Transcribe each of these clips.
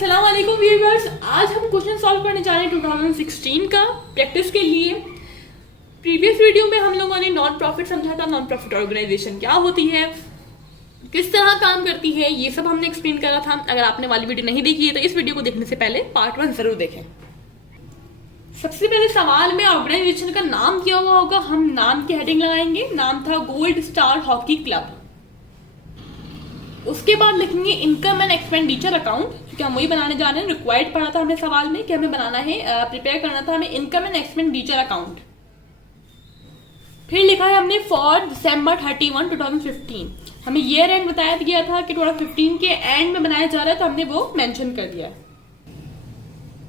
अस्सलाम वालेकुम व्यूअर्स। आज हम क्वेश्चन सॉल्व करने जा रहे हैं 2016 का प्रैक्टिस के लिए। प्रीवियस वीडियो में हम लोगों ने नॉन प्रॉफिट समझा था, नॉन प्रॉफिट ऑर्गेनाइजेशन क्या होती है, किस तरह काम करती है, ये सब हमने एक्सप्लेन करा था। अगर आपने वाली वीडियो नहीं देखी है तो इस वीडियो को देखने से पहले पार्ट 1 जरूर देखें। सबसे पहले सवाल में ऑर्गेनाइजेशन का नाम क्या हुआ होगा, हम नाम की हेडिंग लगाएंगे। नाम था गोल्ड स्टार हॉकी क्लब। उसके बाद लिखेंगे इनकम एंड एक्सपेंडिचर अकाउंट, क्योंकि हम वही बनाने जा रहे हैं। रिक्वायर्ड पढ़ा था हमने सवाल में कि हमें बनाना है, प्रिपेयर करना था हमें इनकम एंड एक्सपेंडिचर अकाउंट। फिर लिखा है हमने फॉर दिसंबर 31, 2015। हमें ईयर एंड बताया गया था कि 2015 के एंड में बनाया जा रहा है, तो हमने वो मेंशन कर दिया है।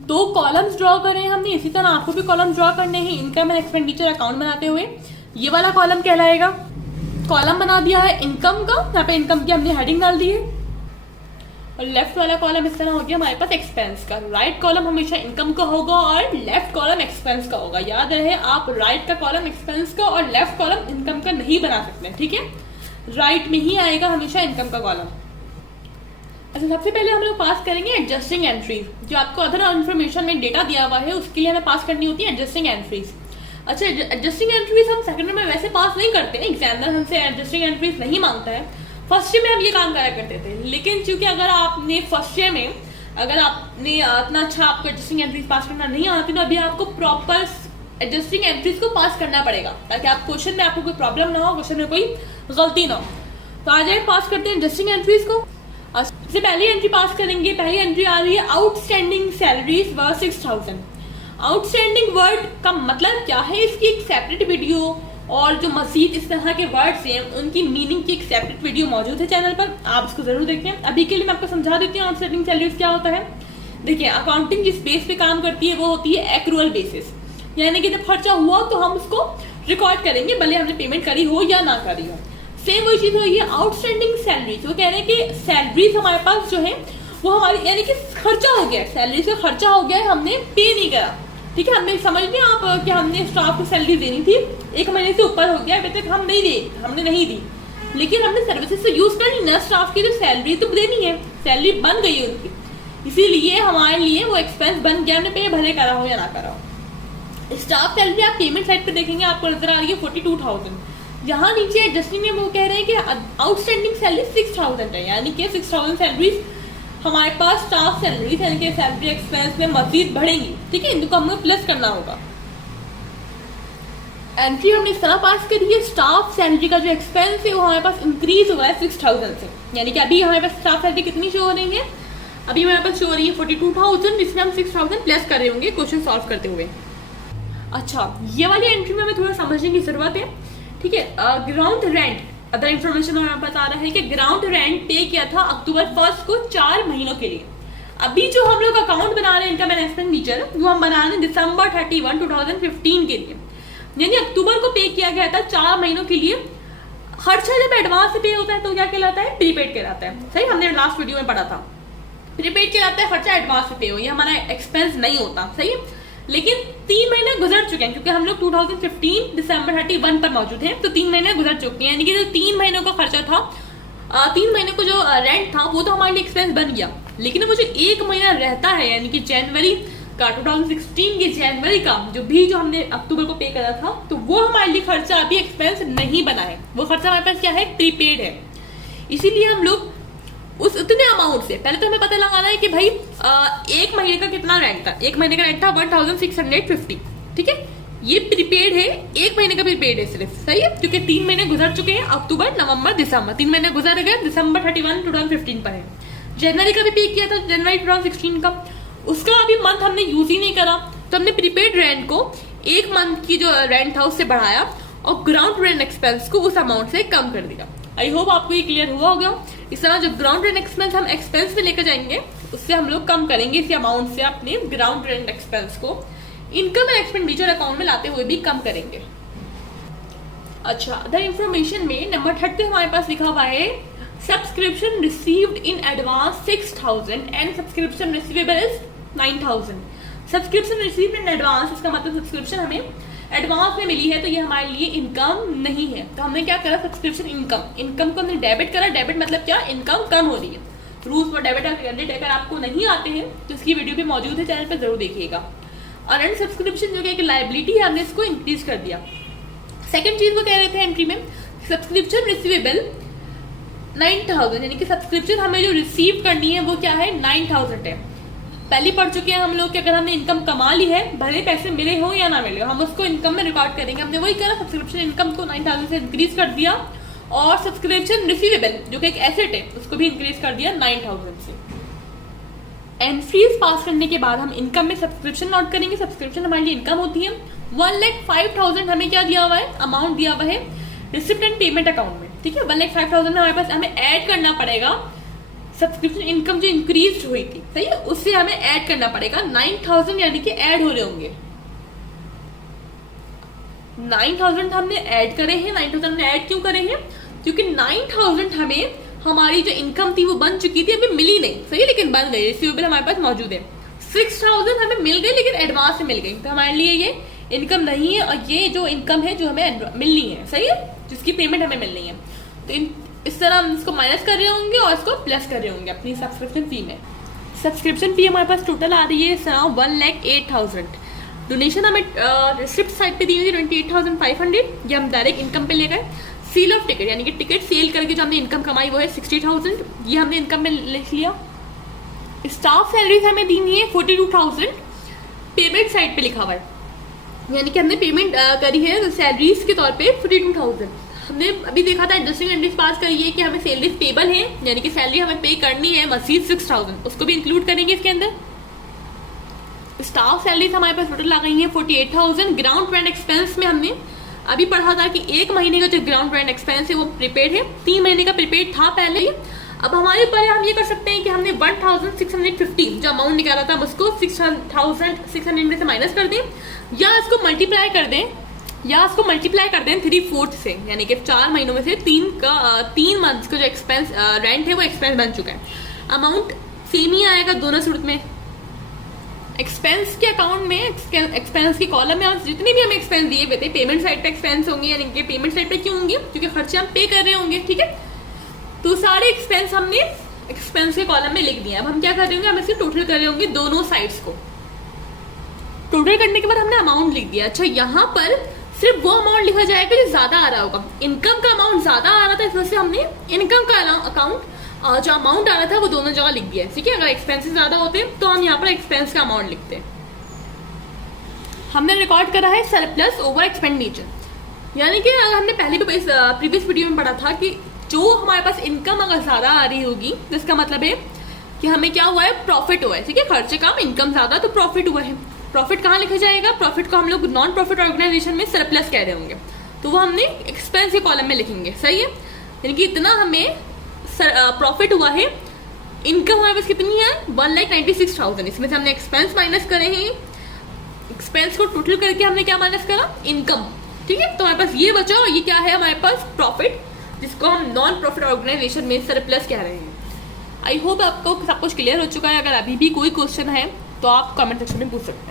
2 कॉलम्स ड्रॉ करें हमने, इसी तरह आपको भी कॉलम ड्रॉ करने हैं इनकम एंड एक्सपेंडिचर अकाउंट बनाते हुए। ये वाला कॉलम कहलाएगा, कॉलम बना दिया है इनकम का, यहाँ पे इनकम की हमने हेडिंग डाल दी है। और लेफ्ट वाला कॉलम इस तरह हो गया हमारे पास एक्सपेंस का। राइट कॉलम हमेशा इनकम का होगा और लेफ्ट कॉलम एक्सपेंस का होगा। याद रहे, आप राइट का कॉलम एक्सपेंस का और लेफ्ट कॉलम इनकम का नहीं बना सकते, ठीक है। राइट में ही आएगा हमेशा इनकम का कॉलम। अच्छा, सबसे पहले हम लोग पास करेंगे एडजस्टिंग एंट्रीज। जो आपको अदर इन्फॉर्मेशन में डेटा दिया हुआ है उसके लिए हमें पास करनी होती है एडजस्टिंग एंट्रीज। अच्छा, एडजस्टिंग एंट्रीज हम सेकंड में वैसे पास नहीं करते हैं, एग्जामिनर हमसे एडजस्टिंग एंट्रीज नहीं मांगता है। फर्स्ट ईयर में हम ये काम करा करते थे, लेकिन चूंकि अगर आपने फर्स्ट ईयर में अगर आपने इतना अच्छा आपको एडजस्टिंग एंट्रीज पास करना नहीं आती, तो अभी आपको प्रॉपर एडजस्टिंग एंट्रीज को पास करना पड़ेगा, ताकि आप क्वेश्चन में आपको कोई प्रॉब्लम ना हो, क्वेश्चन में कोई गलती ना हो। तो आज एक पास करते हैं एडजस्टिंग एंट्रीज को। सबसे पहली एंट्री पास करेंगे। पहली एंट्री आ रही है आउटस्टैंडिंग सैलरीज व 6000। आउटस्टैंडिंग वर्ड का मतलब क्या है, इसकी एक सेपरेट वीडियो और जो मजीद इस तरह के वर्ड्स हैं उनकी मीनिंग की एक सेपरेट वीडियो मौजूद है चैनल पर, आप इसको जरूर देखें। अभी के लिए मैं आपको समझा देती हूँ आउटस्टैंडिंग सैलरीज क्या होता है। देखिए, अकाउंटिंग जिस बेस पे काम करती है वो होती है एक्रूअल बेसिस, यानी कि जब खर्चा हुआ तो हम उसको रिकॉर्ड करेंगे, भले हमने पेमेंट करी हो या ना करी हो। सेम वही चीज होगी आउटस्टैंडिंग सैलरीज। वो कह रहे हैं कि सैलरीज हमारे पास जो है वो हमारी, यानी कि खर्चा हो गया, सैलरी से खर्चा हो गया है, हमने पे नहीं करा, ठीक है। हमने समझ लिया आप कि हमने स्टाफ को सैलरी देनी थी, 1 महीने से ऊपर हो गया, अभी तक हम हमने नहीं दी, लेकिन हमने सर्विसेज से यूज कर ली ना, स्टाफ की तो सैलरी तो देनी है, सैलरी बन गई है उनकी, इसीलिए हमारे लिए वो एक्सपेंस बन गया, हमने पे भले करा हो या ना करा हो। स्टाफ सैलरी आप पेमेंट साइड पे देखेंगे आपको नजर आ रही है 42,000। यहाँ नीचे एडजस्टिंग में वो कह रहे हैं कि आउटस्टैंडिंग सैलरी 6000 है, यानी कि 6000 सैलरीज हमारे पास स्टाफ सैलरी यानी कि सैलरी एक्सपेंस में मजीद बढ़ेंगी, ठीक है, इनको हमें प्लस करना होगा। एंट्री हमने इस तरह पास करी है, स्टाफ सैलरी का जो एक्सपेंस है वो हमारे पास इंक्रीज हुआ है 6000 से, यानी कि अभी हमारे पास स्टाफ सैलरी कितनी शो हो रही है, अभी हमारे पास शो हो रही है 42,000, जिसमें हम 6000 प्लस कर रहे होंगे क्वेश्चन सॉल्व करते हुए। अच्छा, ये वाली एंट्री में हमें थोड़ा समझने की जरूरत है, ठीक है। ग्राउंड रेंट, अदर इन्फॉर्मेशन हमें बता रहा है कि ग्राउंड रेंट पे किया था अक्टूबर 1 को 4 महीनों के लिए। अभी जो हम लोग अकाउंट बना रहे हैं इनकम एंड एक्सपेंडिचर, वो हम बना रहे हैं दिसंबर 31, 2015 के लिए, यानी अक्टूबर को पे किया गया था 4 महीनों के लिए। खर्चा जब एडवांस से पे होता है तो क्या कहलाता है, प्रीपेड कहलाता है, सही। हमने लास्ट वीडियो में पढ़ा था प्रीपेड कहलाता है खर्चा एडवांस से पे हो, ये हमारा एक्सपेंस नहीं होता, सही है। लेकिन 3 महीने गुजर चुके हैं, क्योंकि हम लोग 2015 दिसंबर 31 पर मौजूद हैं, तो 3 महीने गुजर चुके हैं, यानी कि जो 3 महीनों का खर्चा था, 3 महीने को जो रेंट था वो तो हमारे लिए एक्सपेंस बन गया, लेकिन वो जो 1 महीना रहता है, यानी कि जनवरी का 2016 के जनवरी का जो हमने अक्टूबर को पे करा था, तो वो हमारे लिए खर्चा अभी एक्सपेंस नहीं बना है, वो खर्चा हमारे पास क्या है, प्रीपेड है। इसीलिए हम लोग उस उतने अमाउंट से पहले तो हमें पता लगाना है कि भाई 1 महीने का कितना रेंट था। 1 महीने का रेंट था 1650, ठीक है, ये प्रीपेड है, 1 महीने का प्रीपेड है सिर्फ, सही है, क्योंकि 3 महीने गुजर चुके हैं, अक्टूबर नवंबर दिसंबर, 3 महीने गुजर गए, दिसंबर 31, 2015 पर है। जनवरी का भी पे किया था, जनवरी 2016 का, उसका अभी मंथ हमने यूज ही नहीं करा, तो हमने प्रीपेड रेंट को 1 मंथ की जो रेंट था उससे बढ़ाया और ग्राउंड रेंट एक्सपेंस को उस अमाउंट से कम कर दिया। आई होप आपको ये क्लियर हुआ होगा। इस तरह जो ग्राउंड रेंट एक्सपेंस हम एक्सपेंस में लेकर जाएंगे, उससे हम लोग कम करेंगे, इसी अमाउंट से अपने ग्राउंड रेंट एक्सपेंस को इनकम एंड एक्सपेंडिचर अकाउंट में लाते हुए भी कम करेंगे। अच्छा, अदर इंफॉर्मेशन में नंबर 30 हमारे पास लिखा हुआ है subscription received in advance 6000 and subscription receivable is 9000। Subscription received in advance, इसका मतलब सब्सक्रिप्शन हमें एडवांस में मिली है, तो ये हमारे लिए इनकम नहीं है, तो हमने क्या करा, सब्सक्रिप्शन इनकम को हमने डेबिट करा। डेबिट मतलब क्या, इनकम कम हो रही है, रूल्स फॉर डेबिट और क्रेडिट अगर आपको नहीं आते हैं तो इसकी वीडियो भी मौजूद है, चैनल पर जरूर देखिएगा। अर्न सब्सक्रिप्शन जो कि एक लाइबिलिटी है, हमने इसको इंक्रीज कर दिया। सेकंड चीज वो कह रहे थे एंट्री में, सब्सक्रिप्शन रिसीवेबल 9000, यानी कि सब्सक्रिप्शन हमें जो रिसीव करनी है वो क्या है 9000 है। पहले पढ़ चुके हैं हम लोग कि अगर हमने इनकम कमा ली है, भले पैसे मिले हो या ना मिले हो, हम उसको इनकम में रिकॉर्ड करेंगे। हमने वही करा, सब्सक्रिप्शन इनकम को 9000 से इंक्रीज कर दिया और सब्सक्रिप्शन रिसीवेबल जो कि एक एसेट है उसको भी इंक्रीज कर दिया 9000 से। एंट्रीज पास करने के बाद हम इनकम में सब्सक्रिप्शन नोट करेंगे। सब्सक्रिप्शन हमारी लिए इनकम होती है। 1,05,000 हमें क्या दिया हुआ है, अमाउंट दिया हुआ है रिसिप्ट एंड पेमेंट अकाउंट में, ठीक है। 1,05,000 हमारे पास हमें ऐड करना पड़ेगा सब्सक्रिप्शन इनकम जो इंक्रीज हुई थी, सही है, उससे हमें ऐड करना पड़ेगा 9,000, यानी कि ऐड हो रहे होंगे 9,000 हमने ऐड करे हैं। 9,000 हमने ऐड क्यों करे हैं, क्योंकि 9,000 हमें हमारी जो इनकम थी वो बन चुकी थी, अभी मिली नहीं, सही है, लेकिन बन गई, रिसीवेबल हमारे पास मौजूद है। 6,000 हमें मिल गई लेकिन एडवांस में मिल गई, तो हमारे लिए ये इनकम नहीं है और ये जो इनकम है जो हमें मिलनी है, सही है, जिसकी पेमेंट हमें मिलनी है। तो इस तरह हम इसको माइनस कर रहे होंगे और इसको प्लस कर रहे होंगे अपनी सब्सक्रिप्शन फी में। सब्सक्रिप्शन फी हमारे पास टोटल आ रही है इस तरह 1,08,000। डोनेशन हमें रिसिप्ट साइड पे दी हुई 28,500, ये हम डायरेक्ट इनकम पे ले गए। सेल ऑफ टिकट, यानी कि टिकट सेल करके जो हमने इनकम कमाई वो है 60,000, ये हमने इनकम में लिख लिया। स्टाफ सैलरीज हमें दी हुई है 42,000, पेमेंट साइड पे लिखा हुआ है, यानी कि हमने पेमेंट करी है सैलरीज के तौर पे 42,000। हमने अभी देखा था इंटरेस्टिंग एंट्रीज पास करी है कि हमें सैलरीज पेबल है, यानी कि सैलरी हमें पे करनी है मजीद 6,000, उसको भी इंक्लूड करेंगे इसके अंदर। स्टाफ सैलरीज हमारे पास टोटल आ गई है 48,000। ग्राउंड रेंट एक्सपेंस में हमने अभी पढ़ा था कि 1 महीने का जो ग्राउंड रेंट एक्सपेंस है वो प्रीपेड है, 3 महीने का प्रीपेड था पहले ही। अब हमारे ऊपर हम ये कर सकते हैं कि हमने 1,650 जो अमाउंट निकाला था उसको 6,600 से माइनस कर दें, या इसको मल्टीप्लाई कर दें, 3/4 से, यानी कि 4 महीनों में से 3 मंथ का जो एक्सपेंस रेंट है वो एक्सपेंस बन चुका है। अमाउंट सेम ही आएगा दोनों सूरत में। एक्सपेंस के अकाउंट में, एक्सपेंस के कॉलम में हम जितने भी हमें एक्सपेंस दिए हुए थे, पेमेंट साइड पे एक्सपेंस होंगे, यानी कि पेमेंट साइड पे क्यों होंगे, क्योंकि खर्चे हम पे कर रहे होंगे, ठीक है। तो सारे एक्सपेंस हमने एक्सपेंस के कॉलम में लिख दिया। अब हम क्या कर रहे होंगे, हम इसके टोटल कर रहे होंगे दोनों साइड्स को। टोटल करने के बाद हमने अमाउंट लिख दिया। अच्छा, यहाँ पर सिर्फ वो अमाउंट लिखा जाएगा जो ज्यादा आ रहा होगा। इनकम का अमाउंट ज्यादा आ रहा था, इस वजह से हमने इनकम का अकाउंट जो अमाउंट आ रहा था वो दोनों जगह लिख दिया, ठीक है। अगर एक्सपेंसेस ज्यादा होते तो हम यहाँ पर एक्सपेंस का अमाउंट लिखते हैं। हमने रिकॉर्ड करा है सरप्लस ओवर एक्सपेंडिचर, यानी कि अगर हमने पहले भी प्रीवियस वीडियो में पढ़ा था कि जो हमारे पास इनकम अगर ज्यादा आ रही होगी तो इसका मतलब है कि हमें क्या हुआ है, प्रॉफिट हुआ है, ठीक है। खर्चे कम, इनकम ज्यादा, तो प्रॉफिट हुआ है। प्रॉफिट कहाँ लिखा जाएगा, प्रॉफिट को हम लोग नॉन प्रॉफिट ऑर्गेनाइजेशन में सरप्लस कह रहे होंगे, तो वो हमने एक्सपेंस के कॉलम में लिखेंगे, सही है। यानी कि इतना हमें प्रॉफिट हुआ है। इनकम हमारे पास कितनी है 1,96,000, इसमें से हमने एक्सपेंस माइनस करे हैं, एक्सपेंस को टोटल करके हमने क्या माइनस करा, इनकम, ठीक है। तो हमारे पास ये बचा और ये क्या है हमारे पास प्रॉफिट, जिसको हम नॉन प्रॉफिट ऑर्गेनाइजेशन में सरप्लस कह रहे हैं। आई होप आपको सब कुछ क्लियर हो चुका है। अगर अभी भी कोई क्वेश्चन है तो आप कमेंट सेक्शन में पूछ सकते हैं।